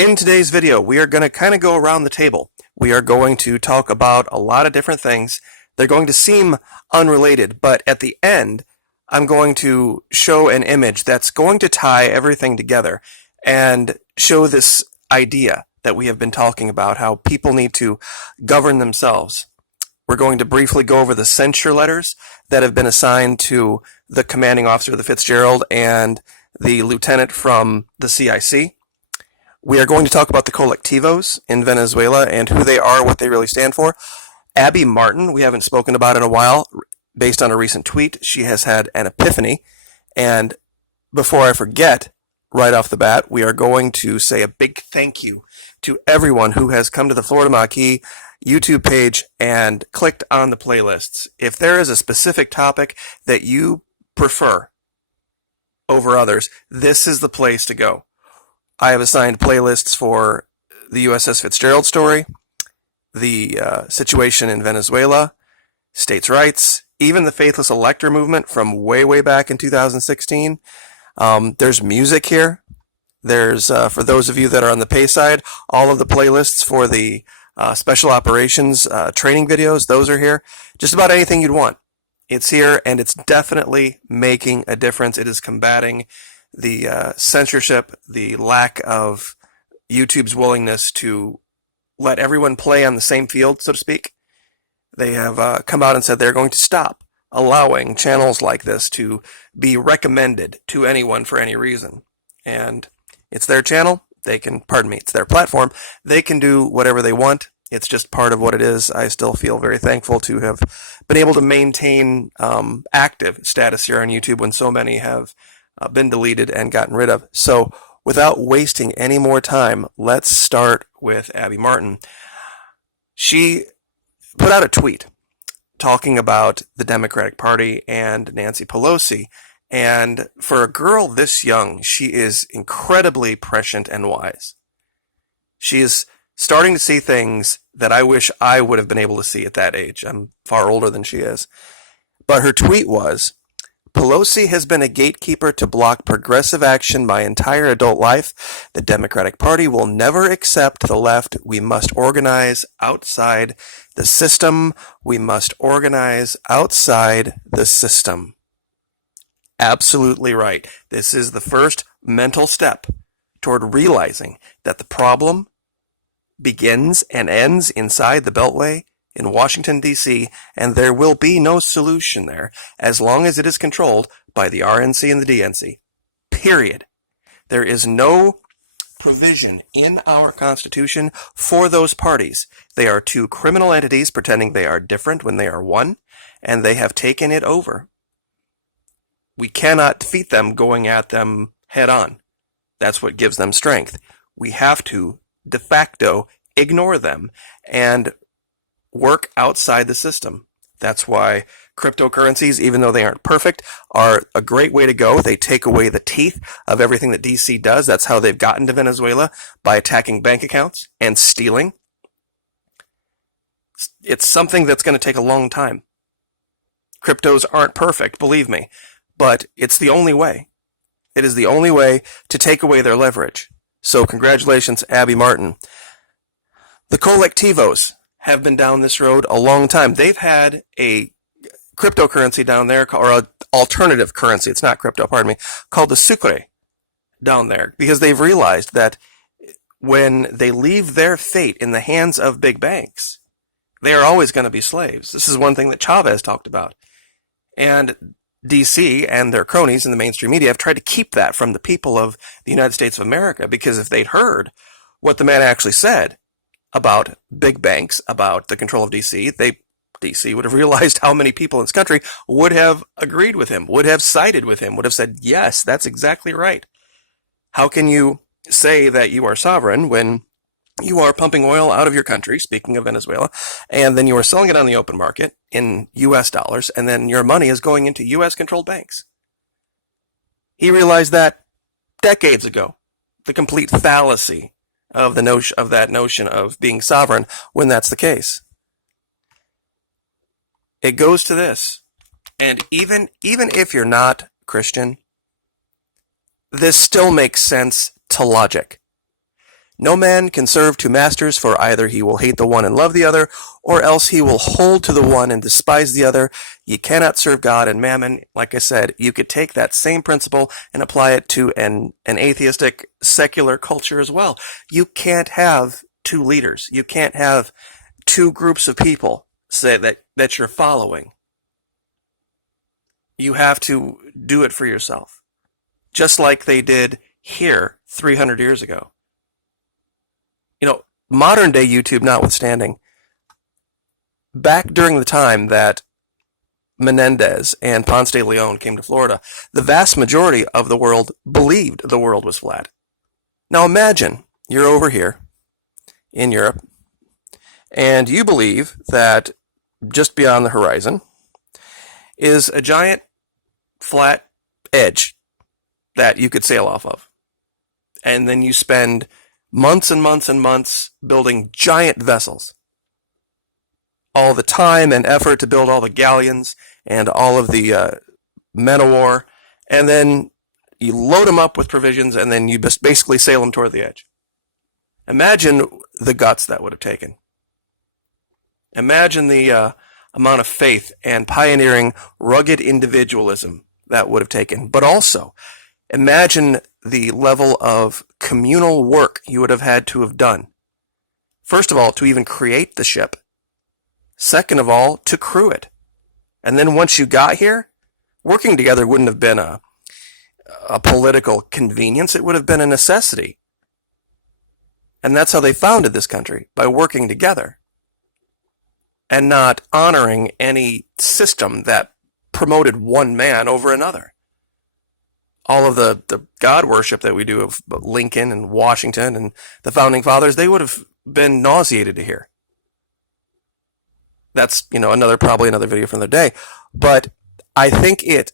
In today's video, we are going to kind of go around the table. We are going to talk about a lot of different things. They're going to seem unrelated, but at the end, I'm going to show an image that's going to tie everything together and show this idea that we have been talking about, how people need to govern themselves. We're going to briefly go over the censure letters that have been assigned to the commanding officer of the Fitzgerald and the lieutenant from the CIC. We are going to talk about the colectivos in Venezuela and who they are, what they really stand for. Abby Martin, we haven't spoken about in a while, based on a recent tweet. She has had an epiphany. And before I forget, right off the bat, we are going to say a big thank you to everyone who has come to the Florida Maquis YouTube page and clicked on the playlists. If there is a specific topic that you prefer over others, this is the place to go. I have assigned playlists for the USS Fitzgerald story, the situation in Venezuela, states' rights, even the faithless elector movement from way, way back in 2016. There's music here. There's, for those of you that are on the pay side, all of the playlists for the special operations training videos, those are here. Just about anything you'd want. It's here, and it's definitely making a difference. It is combating the censorship, the lack of YouTube's willingness to let everyone play on the same field, so to speak. They have come out and said they're going to stop allowing channels like this to be recommended to anyone for any reason. And it's their channel. They can, pardon me, it's their platform. They can do whatever they want. It's just part of what it is. I still feel very thankful to have been able to maintain active status here on YouTube when so many have been deleted and gotten rid of. So without wasting any more time, let's start with Abby Martin. She put out a tweet talking about the Democratic Party and Nancy Pelosi. And for a girl this young, she is incredibly prescient and wise. She is starting to see things that I wish I would have been able to see at that age. I'm far older than she is. But her tweet was, Pelosi has been a gatekeeper to block progressive action my entire adult life. The Democratic Party will never accept the left. We must organize outside the system. We must organize outside the system. Absolutely right. This is the first mental step toward realizing that the problem begins and ends inside the Beltway in Washington, D.C., and there will be no solution there as long as it is controlled by the RNC and the DNC. Period. There is no provision in our Constitution for those parties. They are two criminal entities pretending they are different when they are one, and they have taken it over. We cannot defeat them going at them head on. That's what gives them strength. We have to, de facto, ignore them and work outside the system. That's why cryptocurrencies, even though they aren't perfect, are a great way to go. They take away the teeth of everything that DC does. That's how they've gotten to Venezuela, by attacking bank accounts and stealing. It's something that's going to take a long time. Cryptos aren't perfect, believe me, but it's the only way. It is the only way to take away their leverage. So congratulations, Abby Martin. The colectivos have been down this road a long time. They've had a cryptocurrency down there, or an alternative currency, it's not crypto, pardon me, called the sucre down there, because they've realized that when they leave their fate in the hands of big banks, they are always going to be slaves. This is one thing that Chavez talked about. And DC and their cronies in the mainstream media have tried to keep that from the people of the United States of America, because if they'd heard what the man actually said about big banks, about the control of DC, DC would have realized how many people in this country would have agreed with him, would have sided with him, would have said, yes, that's exactly right. How can you say that you are sovereign when you are pumping oil out of your country, speaking of Venezuela, and then you are selling it on the open market in US dollars, and then your money is going into US controlled banks? He realized that decades ago, the complete fallacy of that notion of being sovereign when that's the case. It goes to this, and even if you're not Christian, this still makes sense to logic. No man can serve two masters, for either he will hate the one and love the other, or else he will hold to the one and despise the other. You cannot serve God and mammon. Like I said, you could take that same principle and apply it to an atheistic secular culture as well. You can't have two leaders. You can't have two groups of people say that you're following. You have to do it for yourself, just like they did here 300 years ago. Modern day YouTube notwithstanding, back during the time that Menendez and Ponce de Leon came to Florida, the vast majority of the world believed the world was flat. Now imagine you're over here in Europe and you believe that just beyond the horizon is a giant flat edge that you could sail off of. And then you spend months and months and months building giant vessels. All the time and effort to build all the galleons and all of the men of war, and then you load them up with provisions, and then you just basically sail them toward the edge. Imagine the guts that would have taken. Imagine the amount of faith and pioneering, rugged individualism that would have taken. But also, imagine the level of communal work you would have had to have done. First of all, to even create the ship. Second of all, to crew it. And then once you got here, working together wouldn't have been a political convenience. It would have been a necessity. And that's how they founded this country, by working together and not honoring any system that promoted one man over another. All of the God worship that we do of Lincoln and Washington and the founding fathers, they would have been nauseated to hear. That's, probably another video for another day. But I think it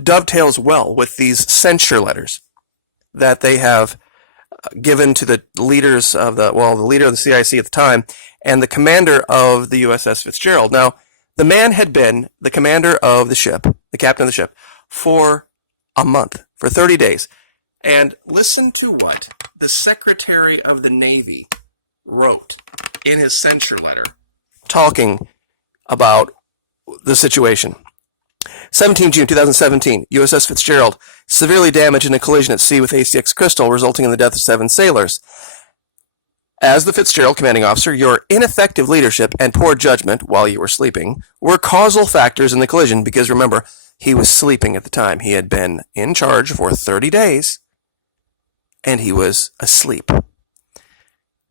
dovetails well with these censure letters that they have given to the leaders of the leader of the CIC at the time and the commander of the USS Fitzgerald. Now, the man had been the commander of the ship, the captain of the ship, for a month, for 30 days. And listen to what the Secretary of the Navy wrote in his censure letter, talking about the situation. 17 June 2017, USS Fitzgerald, severely damaged in a collision at sea with ACX Crystal, resulting in the death of 7 sailors. As the Fitzgerald commanding officer, your ineffective leadership and poor judgment while you were sleeping were causal factors in the collision, because remember, he was sleeping at the time. He had been in charge for 30 days, and he was asleep.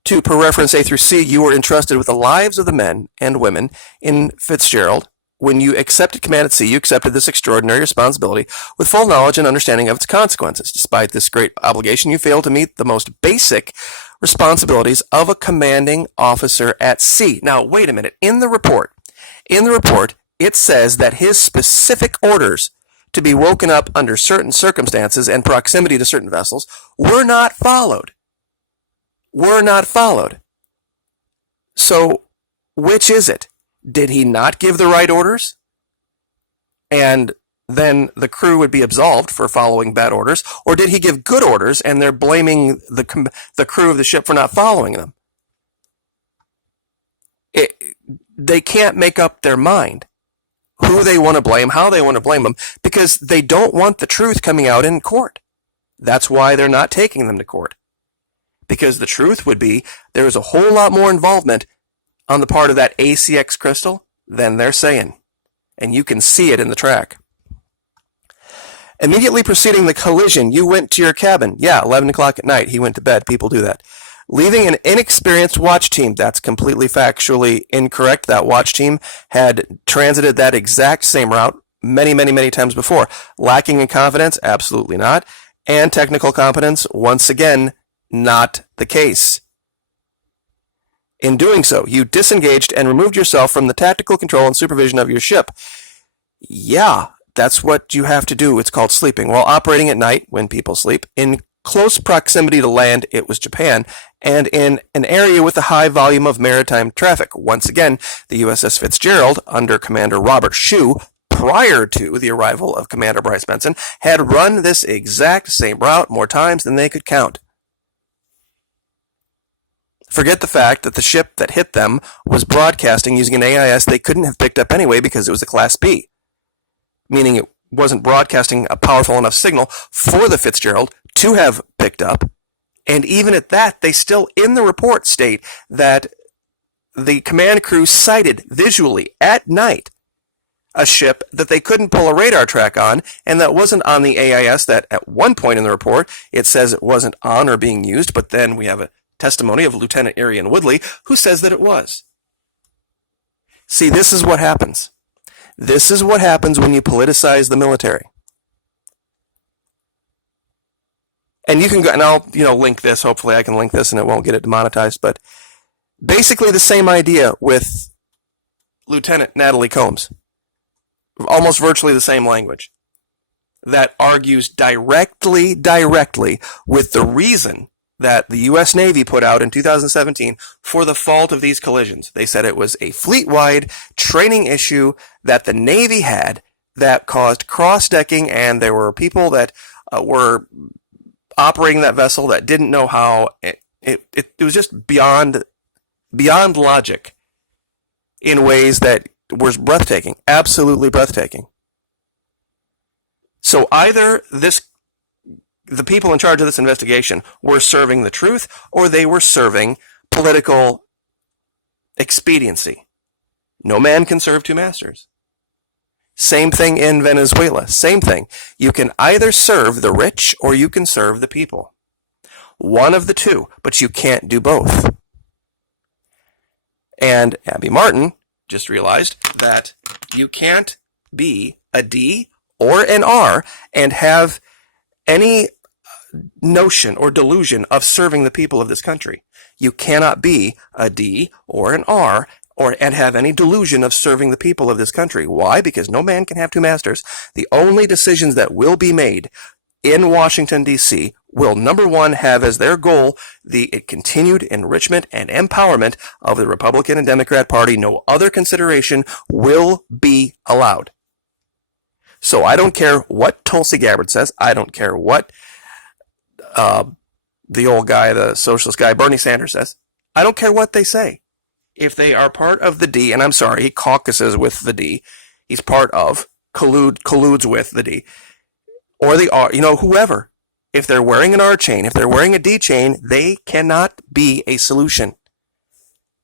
2, per reference A through C, you were entrusted with the lives of the men and women in Fitzgerald. When you accepted command at sea, you accepted this extraordinary responsibility with full knowledge and understanding of its consequences. Despite this great obligation, you failed to meet the most basic responsibilities of a commanding officer at sea. Now, wait a minute. In the report, it says that his specific orders to be woken up under certain circumstances and proximity to certain vessels were not followed. So, which is it? Did he not give the right orders? And then the crew would be absolved for following bad orders? Or did he give good orders and they're blaming the crew of the ship for not following them? They can't make up their mind who they want to blame, how they want to blame them, because they don't want the truth coming out in court. That's why they're not taking them to court. Because the truth would be there is a whole lot more involvement on the part of that ACX Crystal than they're saying. And you can see it in the track. Immediately preceding the collision, you went to your cabin. Yeah, 11 o'clock at night, he went to bed. People do that. Leaving an inexperienced watch team. That's completely factually incorrect. That watch team had transited that exact same route many, many, many times before. Lacking in confidence? Absolutely not. And technical competence? Once again, not the case. In doing so, you disengaged and removed yourself from the tactical control and supervision of your ship. Yeah, that's what you have to do. It's called sleeping. While operating at night, when people sleep, in close proximity to land, it was Japan, and in an area with a high volume of maritime traffic. Once again, the USS Fitzgerald, under Commander Robert Shue, prior to the arrival of Commander Bryce Benson, had run this exact same route more times than they could count. Forget the fact that the ship that hit them was broadcasting using an AIS they couldn't have picked up anyway because it was a Class B, meaning it wasn't broadcasting a powerful enough signal for the Fitzgerald to have picked up. And even at that, they still in the report state that the command crew sighted visually at night a ship that they couldn't pull a radar track on, and that wasn't on the AIS that at one point in the report it says it wasn't on or being used, but then we have a testimony of Lieutenant Arian Woodley who says that it was. See, this is what happens. This is what happens when you politicize the military. And you can go, and I'll link this. Hopefully I can link this and it won't get it demonetized. But basically the same idea with Lieutenant Natalie Combs. Almost virtually the same language. That argues directly with the reason that the U.S. Navy put out in 2017 for the fault of these collisions. They said it was a fleet-wide training issue that the Navy had that caused cross-decking, and there were people that were operating that vessel that didn't know how. It was just beyond logic in ways that was breathtaking, absolutely breathtaking. So either the people in charge of this investigation were serving the truth, or they were serving political expediency. No man can serve two masters. Same thing in Venezuela. Same thing. You can either serve the rich or you can serve the people. One of the two, but you can't do both. And Abby Martin just realized that you can't be a D or an R and have any notion or delusion of serving the people of this country. You cannot be a D or an R and have any delusion of serving the people of this country. Why? Because no man can have two masters. The only decisions that will be made in Washington, D.C. will, number one, have as their goal the continued enrichment and empowerment of the Republican and Democrat Party. No other consideration will be allowed. So I don't care what Tulsi Gabbard says. I don't care what the old guy, the socialist guy, Bernie Sanders says. I don't care what they say. If they are part of the D, and I'm sorry, he caucuses with the D. He's part of, colludes with the D. Or the R, whoever. If they're wearing an R chain, if they're wearing a D chain, they cannot be a solution.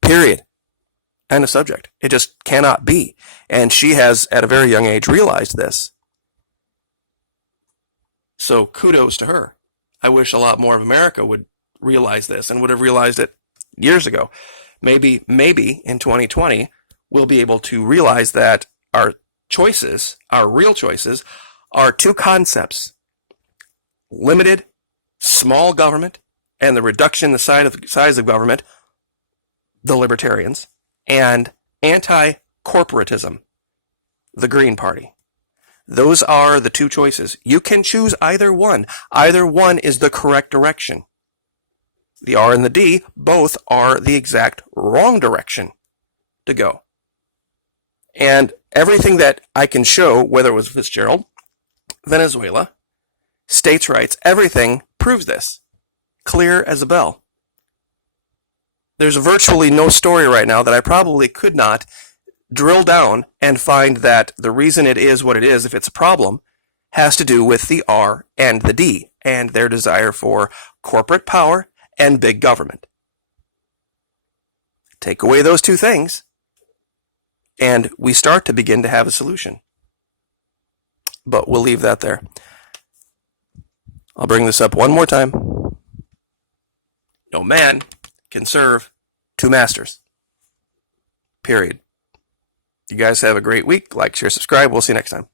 Period. End of subject. It just cannot be. And she has, at a very young age, realized this. So kudos to her. I wish a lot more of America would realize this and would have realized it years ago. Maybe in 2020, we'll be able to realize that our choices, our real choices, are two concepts: limited, small government, and the reduction in the size of government, the libertarians, and anti-corporatism, the Green Party. Those are the two choices. You can choose either one. Either one is the correct direction. The R and the D both are the exact wrong direction to go. And everything that I can show, whether it was Fitzgerald, Venezuela, states' rights, everything proves this. Clear as a bell. There's virtually no story right now that I probably could not drill down and find that the reason it is what it is, if it's a problem, has to do with the R and the D and their desire for corporate power and big government. Take away those two things, and we start to begin to have a solution. But we'll leave that there. I'll bring this up one more time. No man can serve two masters. Period. You guys have a great week. Like, share, subscribe. We'll see you next time.